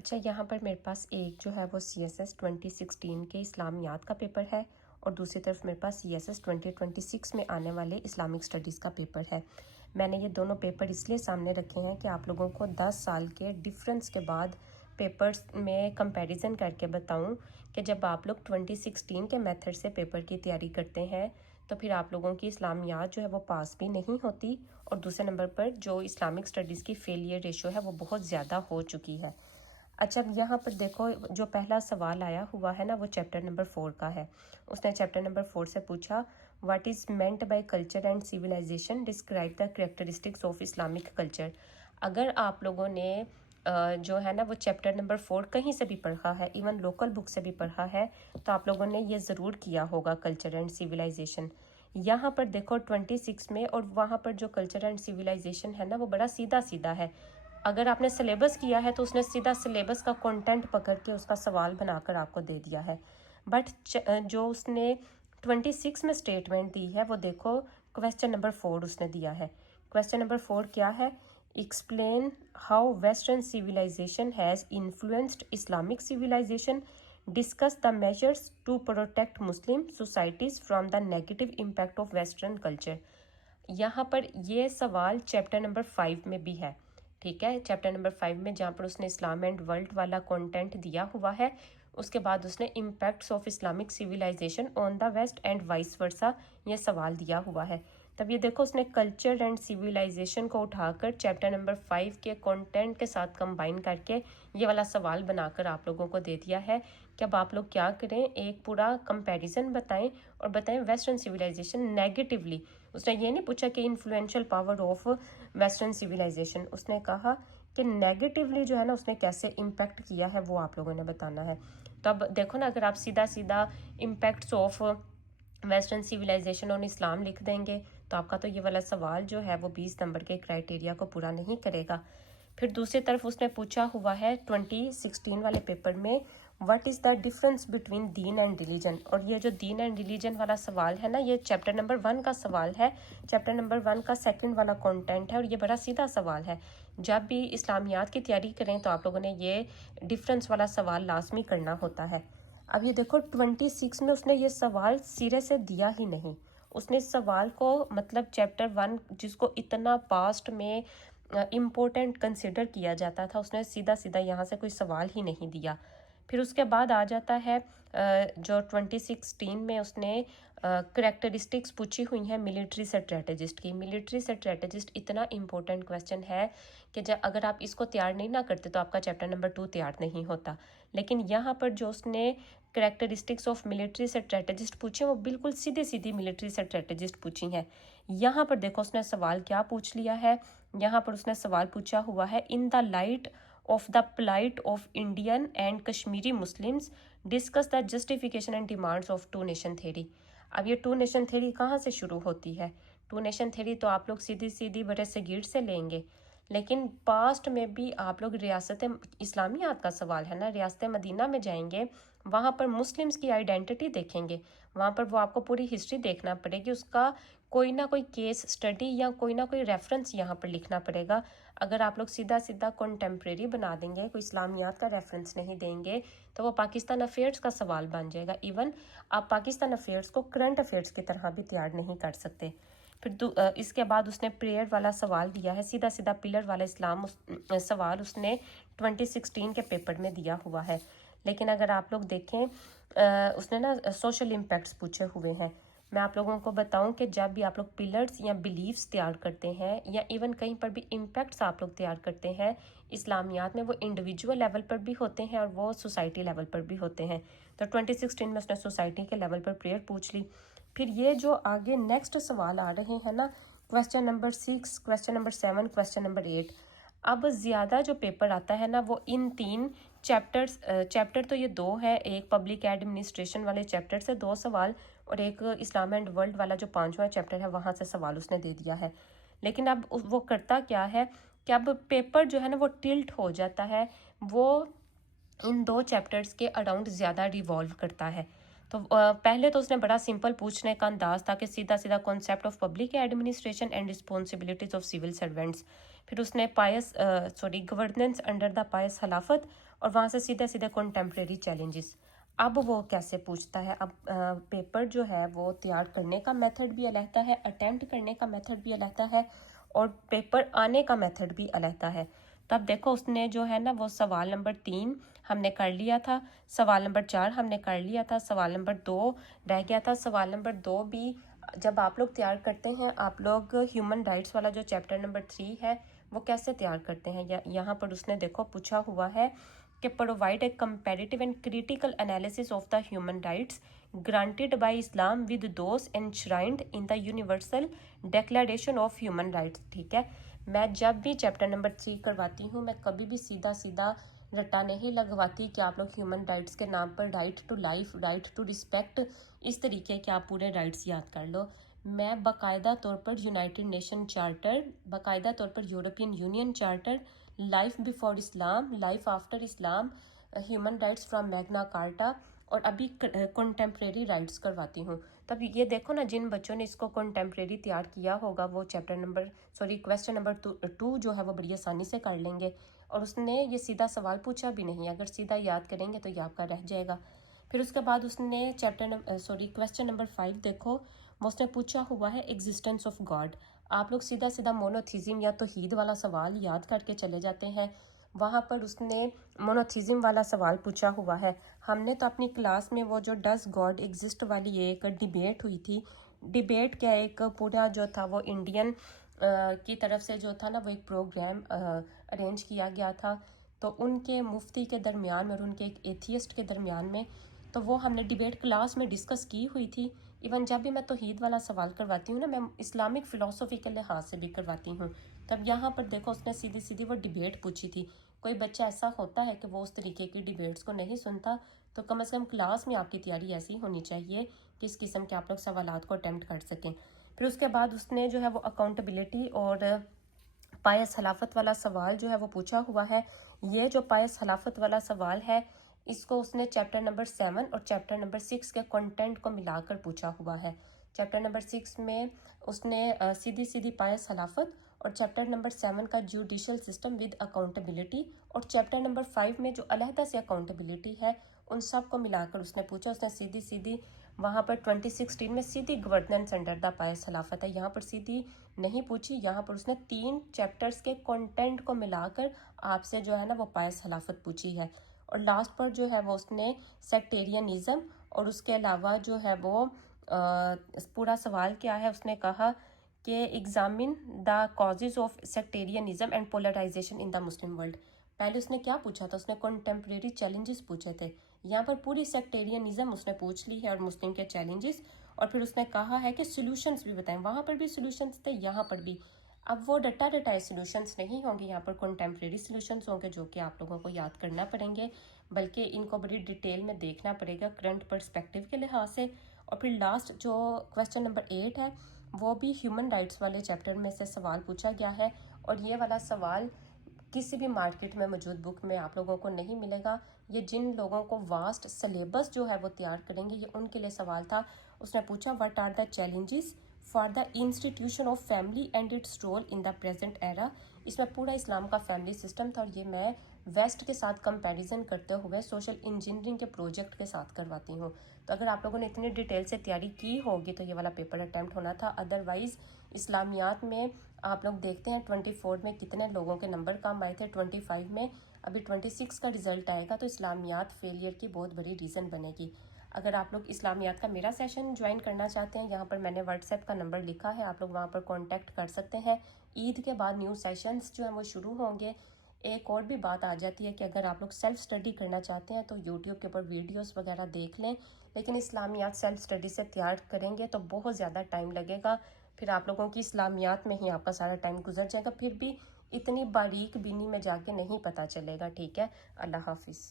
اچھا، یہاں پر میرے پاس ایک جو ہے وہ CSS 2016 کے اسلامیات کا پیپر ہے اور دوسری طرف میرے پاس CSS 2026 میں آنے والے اسلامک اسٹڈیز کا پیپر ہے۔ میں نے یہ دونوں پیپر اس لیے سامنے رکھے ہیں کہ آپ لوگوں کو 10 سال کے ڈفرنس کے بعد پیپرز میں کمپیریزن کر کے بتاؤں کہ جب آپ لوگ 2016 کے میتھڈ سے پیپر کی تیاری کرتے ہیں تو پھر آپ لوگوں کی اسلامیات جو ہے وہ پاس بھی نہیں ہوتی، اور دوسرے نمبر پر جو اسلامک اسٹڈیز کی فیلئر ریشو ہے وہ بہت زیادہ ہو چکی ہے۔ اچھا، یہاں پر دیکھو جو پہلا سوال آیا ہوا ہے نا وہ چیپٹر نمبر 4 کا ہے۔ اس نے چیپٹر نمبر 4 سے پوچھا what is meant by culture and civilisation, describe the characteristics of Islamic culture. اگر آپ لوگوں نے جو ہے نا وہ چیپٹر نمبر 4 کہیں سے بھی پڑھا ہے، ایون لوکل بک سے بھی پڑھا ہے، تو آپ لوگوں نے یہ ضرور کیا ہوگا کلچر اینڈ سیولائزیشن۔ یہاں پر دیکھو 26 میں، اور وہاں پر جو کلچر اینڈ سیولائزیشن ہے نا وہ بڑا سیدھا سیدھا ہے۔ اگر آپ نے سلیبس کیا ہے تو اس نے سیدھا سلیبس کا کنٹینٹ پکڑ کے اس کا سوال بنا کر آپ کو دے دیا ہے، بٹ جو اس نے 26 میں سٹیٹمنٹ دی ہے وہ دیکھو کویسچن نمبر 4 اس نے دیا ہے۔ کویسچن نمبر 4 کیا ہے؟ Explain how western civilization has influenced Islamic civilization, discuss the measures to protect Muslim societies from the negative impact of western culture. یہاں پر یہ سوال چیپٹر نمبر 5 میں بھی ہے، ٹھیک ہے، چیپٹر نمبر 5 میں جہاں پر اس نے اسلام اینڈ ورلڈ والا کنٹینٹ دیا ہوا ہے، اس کے بعد اس نے impacts of Islamic civilization on the west and vice versa یہ سوال دیا ہوا ہے۔ تب یہ دیکھو اس نے کلچر اینڈ سیولائزیشن کو اٹھا کر چیپٹر نمبر 5 کے کنٹینٹ کے ساتھ کمبائن کر کے یہ والا سوال بنا کر آپ لوگوں کو دے دیا ہے کہ اب آپ لوگ کیا کریں، ایک پورا کمپیریزن بتائیں اور بتائیں ویسٹرن سیولائزیشن نیگیٹیولی۔ اس نے یہ نہیں پوچھا کہ influential power of western civilization, اس نے کہا کہ نیگیٹیولی جو ہے نا اس نے کیسے امپیکٹ کیا ہے وہ آپ لوگوں نے بتانا ہے۔ تو اب دیکھو نا، اگر آپ سیدھا سیدھا امپیکٹس آف ویسٹرن سیولائزیشن آن اسلام لکھ دیں گے تو آپ کا تو یہ والا سوال جو ہے وہ 20 نمبر کے کرائٹیریا کو پورا نہیں کرے گا۔ پھر دوسری طرف اس نے پوچھا ہوا ہے 2016 والے پیپر میں what is the difference between دین اینڈ ریلیجن، اور یہ جو دین اینڈ ریلیجن والا سوال ہے نا یہ چیپٹر نمبر 1 کا سوال ہے، چیپٹر نمبر 1 کا سیکنڈ والا کنٹینٹ ہے، اور یہ بڑا سیدھا سوال ہے۔ جب بھی اسلامیات کی تیاری کریں تو آپ لوگوں نے یہ ڈفرنس والا سوال لازمی کرنا ہوتا ہے۔ اب یہ دیکھو 26 میں اس نے یہ سوال سرے سے دیا ہی نہیں، اس نے اس سوال کو مطلب چیپٹر 1 جس کو اتنا پاسٹ میں امپورٹنٹ کنسیڈر کیا جاتا تھا، اس نے سیدھا سیدھا یہاں سے کوئی سوال ہی نہیں دیا۔ پھر اس کے بعد آ جاتا ہے جو 2016 میں اس نے کریکٹرسٹکس پوچھی ہوئی ہیں ملٹری اسٹریٹجسٹ کی۔ ملٹری اسٹریٹجسٹ اتنا امپورٹنٹ کویسچن ہے کہ اگر آپ اس کو تیار نہیں نہ کرتے تو آپ کا چیپٹر نمبر 2 تیار نہیں ہوتا، لیکن یہاں پر جو اس نے کریکٹرسٹکس آف ملٹری اسٹریٹجسٹ پوچھے وہ بالکل سیدھی سیدھی ملٹری اسٹریٹجسٹ پوچھی ہیں۔ یہاں پر دیکھو اس نے سوال کیا پوچھ لیا ہے، یہاں پر اس نے سوال پوچھا ہوا ہے in the light of the plight of Indian and Kashmiri Muslims discuss the justification and demands of two nation theory. اب یہ ٹو نیشن تھیوری کہاں سے شروع ہوتی ہے؟ ٹو نیشن تھیوری تو آپ لوگ سیدھی سیدھی برے صغیر سے لیں گے، لیکن پاسٹ میں بھی آپ لوگ ریاست اسلامیات کا سوال ہے نا، ریاست مدینہ میں جائیں گے، وہاں پر مسلمز کی آئیڈینٹی دیکھیں گے، وہاں پر وہ آپ کو پوری ہسٹری دیکھنا پڑے گی، اس کا کوئی نہ کوئی کیس سٹڈی یا کوئی نہ کوئی ریفرنس یہاں پر لکھنا پڑے گا۔ اگر آپ لوگ سیدھا سیدھا کنٹمپریری بنا دیں گے، کوئی اسلامیات کا ریفرنس نہیں دیں گے تو وہ پاکستان افیئرس کا سوال بن جائے گا۔ ایون آپ پاکستان افیئرس کو کرنٹ افیئرس کی طرح بھی تیار نہیں کر سکتے۔ پھر اس کے بعد اس نے پریئر والا سوال دیا ہے، سیدھا سیدھا پلر والا اسلام سوال اس نے 2016 کے پیپر میں دیا ہوا ہے۔ لیکن اگر آپ لوگ دیکھیں اس نے نا سوشل امپیکٹس پوچھے ہوئے ہیں۔ میں آپ لوگوں کو بتاؤں کہ جب بھی آپ لوگ پلرز یا بلیفز تیار کرتے ہیں یا ایون کہیں پر بھی امپیکٹس آپ لوگ تیار کرتے ہیں اسلامیات میں، وہ انڈیویجول لیول پر بھی ہوتے ہیں اور وہ سوسائٹی لیول پر بھی ہوتے ہیں۔ تو 2016 میں اس نے سوسائٹی کے لیول پر پریئر پوچھ لی۔ پھر یہ جو آگے نیکسٹ سوال آ رہے ہیں نا، question number 6، question number 7، question number 8، اب زیادہ جو پیپر آتا ہے نا وہ ان 3 چیپٹر تو یہ 2 ہے، ایک پبلک ایڈمنسٹریشن والے چیپٹر سے 2 سوال اور ایک اسلام اینڈ ورلڈ والا جو 5واں چیپٹر ہے وہاں سے سوال اس نے دے دیا ہے۔ لیکن اب وہ کرتا کیا ہے کہ اب پیپر جو ہے نا وہ ٹلٹ ہو جاتا ہے، وہ ان 2 چیپٹرز کے اراؤنڈ زیادہ ریوالو کرتا ہے۔ تو پہلے تو اس نے بڑا سمپل پوچھنے کا انداز تھا کہ سیدھا سیدھا concept of public administration and responsibilities of civil servants, फिर उसने गवर्नेंस अंडर द पायस खिलाफत, और वहाँ से सीधे सीधे कंटेम्प्रेरी चैलेंजेस। अब वो कैसे पूछता है, अब पेपर जो है वो तैयार करने का मेथड भी अलहदा है, अटेम्प्ट करने का मेथड भी अलहदा है, और पेपर आने का मेथड भी अलहदा है। तो अब देखो उसने जो है ना वो सवाल नंबर 3 हमने कर लिया था, सवाल नंबर 4 हमने कर लिया था, सवाल नंबर 2 रह गया था। सवाल नंबर 2 भी जब आप लोग तैयार करते हैं, आप लोग ह्यूमन राइट्स वाला जो चैप्टर नंबर 3 है वो कैसे तैयार करते हैं, यहाँ पर उसने देखो पूछा हुआ है कि provide a comparative and critical analysis of the human rights granted by Islam with those enshrined in the universal declaration of human rights. ठीक है, मैं जब भी चैप्टर नंबर 3 करवाती हूँ, मैं कभी भी सीधा सीधा रट्टा नहीं लगवाती कि आप लोग ह्यूमन राइट्स के नाम पर right to life, right to respect, इस तरीके के आप पूरे राइट्स याद कर लो। मैं बाकायदा तौर पर यूनाइटेड नेशन चार्टर, बाकायदा तौर पर European union charter, life before Islam, life after Islam, human rights from Magna carta, और अभी कंटेम्प्रेरी राइट्स करवाती हूँ। तब ये देखो ना, जिन बच्चों ने इसको कंटेम्प्रेरी तैयार किया होगा वो क्वेश्चन नंबर 2 जो है वो बड़ी आसानी से कर लेंगे। और उसने ये सीधा सवाल पूछा भी नहीं, अगर सीधा याद करेंगे तो ये आपका रह जाएगा। फिर उसके बाद उसने क्वेश्चन नंबर 5 देखो, वो उसने पूछा हुआ है एग्जिस्टेंस ऑफ गॉड। आप लोग सीधा सीधा मोनोथीज़म या तौहीद वाला सवाल याद करके चले जाते हैं, वहाँ पर उसने मोनोथीज़म वाला सवाल पूछा हुआ है। हमने तो अपनी क्लास में वो जो डज गॉड एग्जिस्ट वाली एक डिबेट हुई थी, डिबेट क्या एक पूरा जो था वो इंडियन की तरफ से जो था ना वो एक प्रोग्राम अरेंज किया गया था, तो उनके मुफ्ती के दरमियान में और उनके एक एथियस्ट के दरमियान में, तो वो हमने डिबेट क्लास में डिस्कस की हुई थी। इवन जब भी मैं तौहीद वाला सवाल करवाती हूँ ना, मैं इस्लामिक फ़िलासफ़ी के लिहाज से भी करवाती हूँ। तब यहाँ पर देखो उसने सीधी सीधी वो डिबेट पूछी थी। कोई बच्चा ऐसा होता है कि वो उस तरीके की डिबेट्स को नहीं सुनता, तो कम से कम क्लास में आपकी तैयारी ऐसी होनी चाहिए कि इस किस्म के आप लोग सवालात को अटैम्प्ट कर सकें। फिर उसके बाद उसने जो है वो अकाउंटेबिलिटी और पायस खिलाफत वाला सवाल जो है वो पूछा हुआ है। ये जो पायस खिलाफत वाला सवाल है, इसको उसने चैप्टर नंबर 7 और चैप्टर नंबर 6 के कंटेंट को मिलाकर पूछा हुआ है। चैप्टर नंबर 6 में उसने सीधी सीधी पायस खिलाफत, और चैप्टर नंबर 7 का जुडिशल सिस्टम विद अकाउंटेबिलिटी, और चैप्टर नंबर 5 में जो अलहदा से अकाउंटेबिलिटी है उन सब को मिलाकर उसने पूछा। उसने सीधी सीधी वहाँ पर 2016 में सीधी गवर्नेंस अंडर द पायस खिलाफत है, यहाँ पर सीधी नहीं पूछी, यहाँ पर उसने 3 चैप्टर्स के कंटेंट को मिलाकर आपसे जो है ना वो पायस खिलाफत पूछी है। और लास्ट पर जो है वो उसने सेक्टेरियनिज़म, और उसके अलावा जो है वो पूरा सवाल क्या है, उसने कहा कि examine the causes of sectarianism and polarization in the Muslim world. पहले उसने क्या पूछा था, उसने कंटेम्प्रेरी चैलेंजेस पूछे थे, यहाँ पर पूरी सेक्टेरियनिज्म उसने पूछ ली है और मुस्लिम के चैलेंजेस, और फिर उसने कहा है कि सॉल्यूशंस भी बताएं, वहाँ पर भी सॉल्यूशंस थे, यहाँ पर भी। अब वो डटा डटाए सॉल्यूशंस नहीं होंगे, यहाँ पर कंटेम्प्रेरी सॉल्यूशंस होंगे जो कि आप लोगों को याद करना पड़ेंगे, बल्कि इनको बड़ी डिटेल में देखना पड़ेगा करंट पर्सपेक्टिव के लिहाज से। और फिर लास्ट जो क्वेश्चन नंबर 8 है, वो भी ह्यूमन राइट्स वाले चैप्टर में से सवाल पूछा गया है, और ये वाला सवाल किसी भी मार्केट में मौजूद बुक में आप लोगों को नहीं मिलेगा। ये जिन लोगों को वास्ट सिलेबस जो है वो तैयार करेंगे, ये उनके लिए सवाल था। उसने पूछा what are the challenges for the institution of family and its role in the present era. इसमें पूरा इस्लाम का फैमिली सिस्टम था, और ये मैं वेस्ट के साथ कंपैरिजन करते हुए सोशल इंजीनियरिंग के प्रोजेक्ट के साथ करवाती हूँ। तो अगर आप लोगों ने इतनी डिटेल से तैयारी की होगी तो ये वाला पेपर अटैम्प्ट होना था। अदरवाइज़ इस्लामियात में आप लोग देखते हैं 24 में कितने लोगों के नंबर कम आए थे, 25 में, अभी 26 का रिजल्ट आएगा, तो इस्लामियात फेलियर की बहुत बड़ी रीज़न बनेगी। अगर आप लोग इस्लामियात का मेरा सेशन ज्वाइन करना चाहते हैं, यहाँ पर मैंने व्हाट्सएप का नंबर लिखा है, आप लोग वहाँ पर कांटेक्ट कर सकते हैं। ईद के बाद न्यू सेशंस जो हैं वो शुरू होंगे। एक और भी बात आ जाती है कि अगर आप लोग सेल्फ स्टडी करना चाहते हैं तो यूट्यूब के ऊपर वीडियोस वगैरह देख लें, लेकिन इस्लामियात सेल्फ स्टडी से तैयार करेंगे तो बहुत ज़्यादा टाइम लगेगा, फिर आप लोगों की इस्लामियात में ही आपका सारा टाइम गुजर जाएगा, फिर भी इतनी बारीक बीनी में जाके नहीं पता चलेगा। ठीक है, अल्लाह हाफिज़।